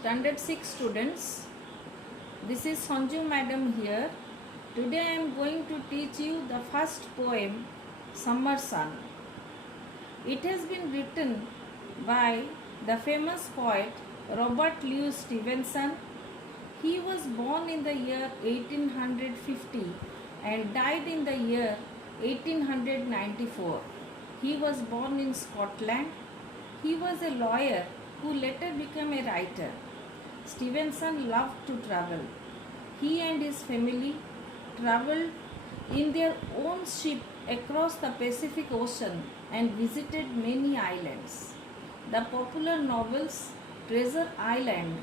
Standard 6 students, this is Sanju madam here. Today I am going to teach you the first poem, Summer Sun. It has been written by the famous poet Robert Louis Stevenson. He was born in the year 1850 and died in the year 1894. He was born in Scotland. He was a lawyer who later became a writer. Stevenson loved to travel. He and his family traveled in their own ship across the Pacific Ocean and visited many islands. The popular novels Treasure Island,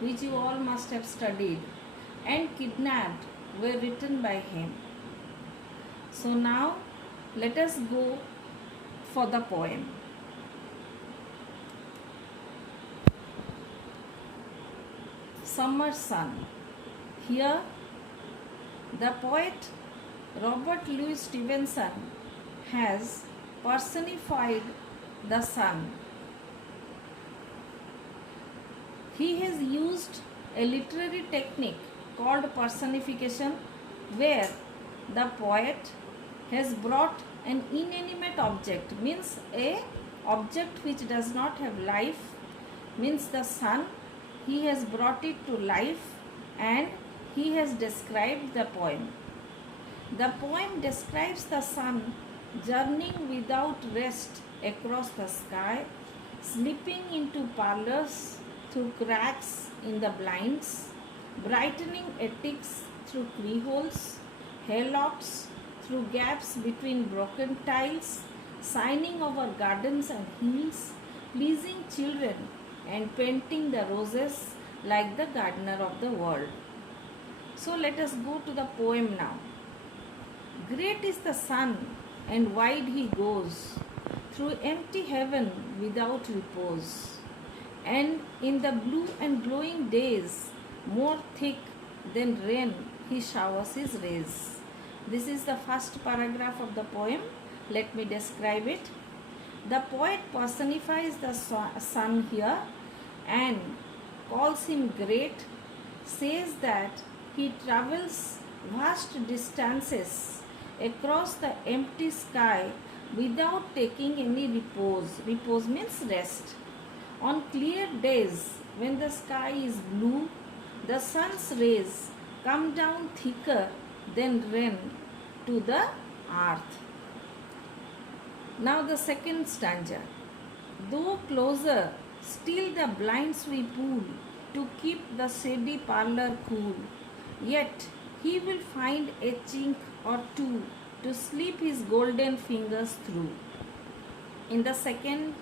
which you all must have studied, and Kidnapped were written by him. So now let us go for the poem. Summer Sun. Here the poet Robert Louis Stevenson has personified the sun. He has used a literary technique called personification, where the poet has brought an inanimate object, means a object which does not have life, means the sun. He has brought it to life and he has described the poem. The poem describes the sun journeying without rest across the sky, slipping into parlors through cracks in the blinds, brightening attics through keyholes, haylofts through gaps between broken tiles, shining over gardens and hills, pleasing children and painting the roses like the gardener of the world. So let us go to the poem now. Great is the sun and wide he goes through empty heaven without repose, and in the blue and glowing days more thick than rain he showers his rays. This is the first paragraph of the poem. Let me describe it. The poet personifies the sun here and calls him great, says that he travels vast distances across the empty sky without taking any repose. Repose means rest. On clear days when the sky is blue, the sun's rays come down thicker than rain to the earth. Now the second stanza. Though closer, still the blinds we pull to keep the shady parlor cool, yet he will find a chink or two to slip his golden fingers through. In the second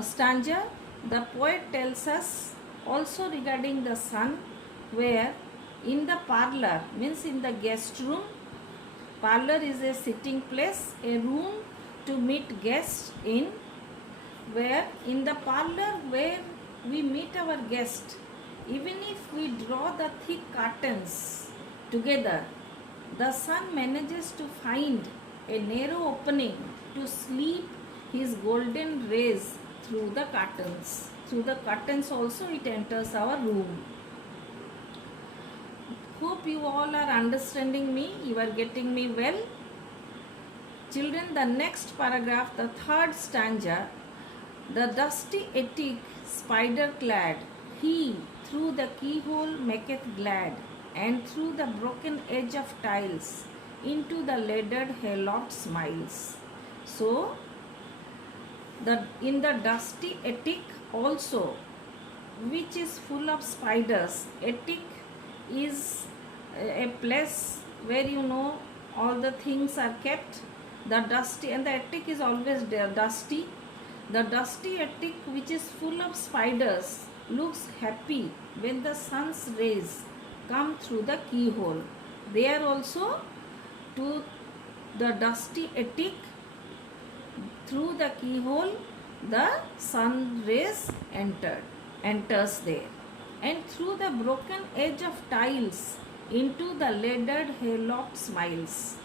stanza, the poet tells us also regarding the sun, where in the parlor, means in the guest room. Parlor is a sitting place, a room to meet guests in, where in the parlor where we meet our guest, even if we draw the thick curtains together, the sun manages to find a narrow opening to sleep his golden rays through the curtains. Through the curtains also it enters our room. Hope you all are understanding me, you are getting me well. Children, the next paragraph, the third stanza. The dusty attic, spider clad, he through the keyhole maketh glad, and through the broken edge of tiles into the laddered hayloft smiles. So, in the dusty attic also, which is full of spiders. Attic is a place where all the things are kept. The dusty, and the attic is always there, dusty. The dusty attic, which is full of spiders, looks happy when the sun's rays come through the keyhole. There also, to the dusty attic, through the keyhole, the sun rays enters there. And through the broken edge of tiles into the laddered hayloft smiles.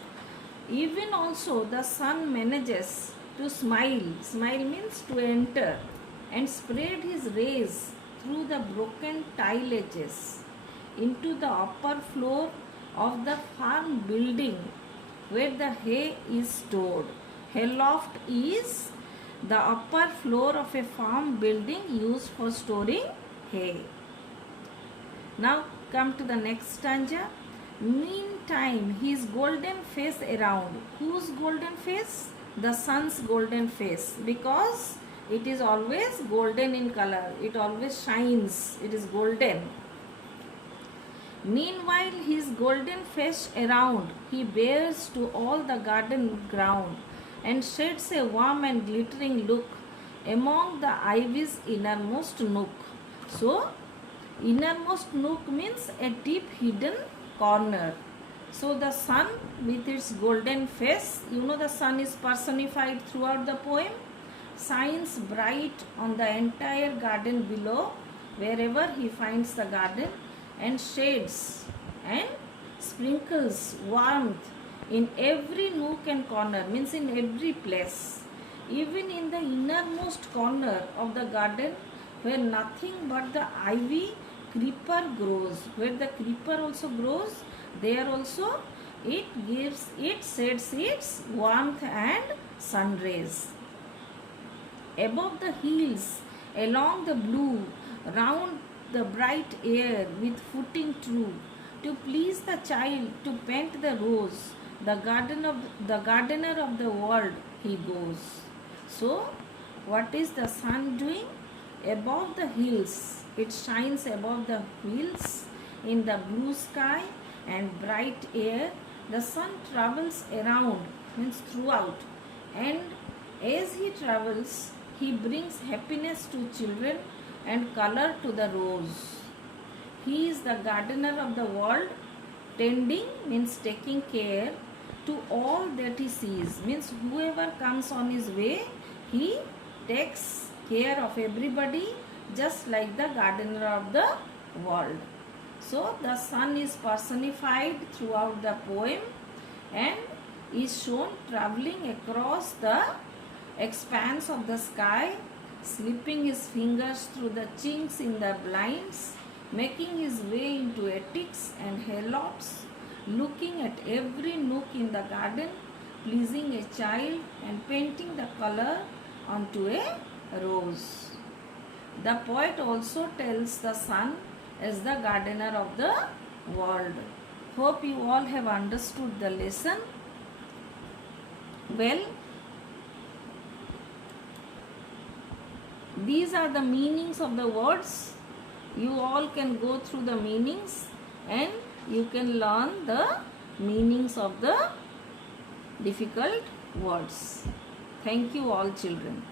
Even also the sun manages to smile. Smile means to enter, and spread his rays through the broken tile edges into the upper floor of the farm building where the hay is stored. Hayloft is the upper floor of a farm building used for storing hay. Now come to the next stanza. Meantime, his golden face around. Whose golden face? The sun's golden face, because it is always golden in color. It always shines. It is golden. Meanwhile, his golden face around, he bears to all the garden ground, and sheds a warm and glittering look among the ivy's innermost nook. So, innermost nook means a deep hidden corner. So, the sun with its golden face, the sun is personified throughout the poem, shines bright on the entire garden below, wherever he finds the garden, and shades and sprinkles warmth in every nook and corner, means in every place. Even in the innermost corner of the garden, where nothing but the ivy creeper grows, where the creeper also grows, there also it sheds its warmth and sun rays. Above the hills, along the blue, round the bright air with footing true, to please the child, to paint the rose, the gardener of the world he goes. So, what is the sun doing? Above the hills, it shines above the hills in the blue sky and bright air. The sun travels around, means throughout, and as he travels, he brings happiness to children and color to the rose. He is the gardener of the world. Tending means taking care to all that he sees, means whoever comes on his way, he takes care of everybody, just like the gardener of the world. So the sun is personified throughout the poem and is shown traveling across the expanse of the sky, slipping his fingers through the chinks in the blinds, making his way into attics and haylofts, looking at every nook in the garden, pleasing a child and painting the color onto a rose. The poet also tells the sun as the gardener of the world. Hope you all have understood the lesson. Well, these are the meanings of the words. You all can go through the meanings and you can learn the meanings of the difficult words. Thank you all, children.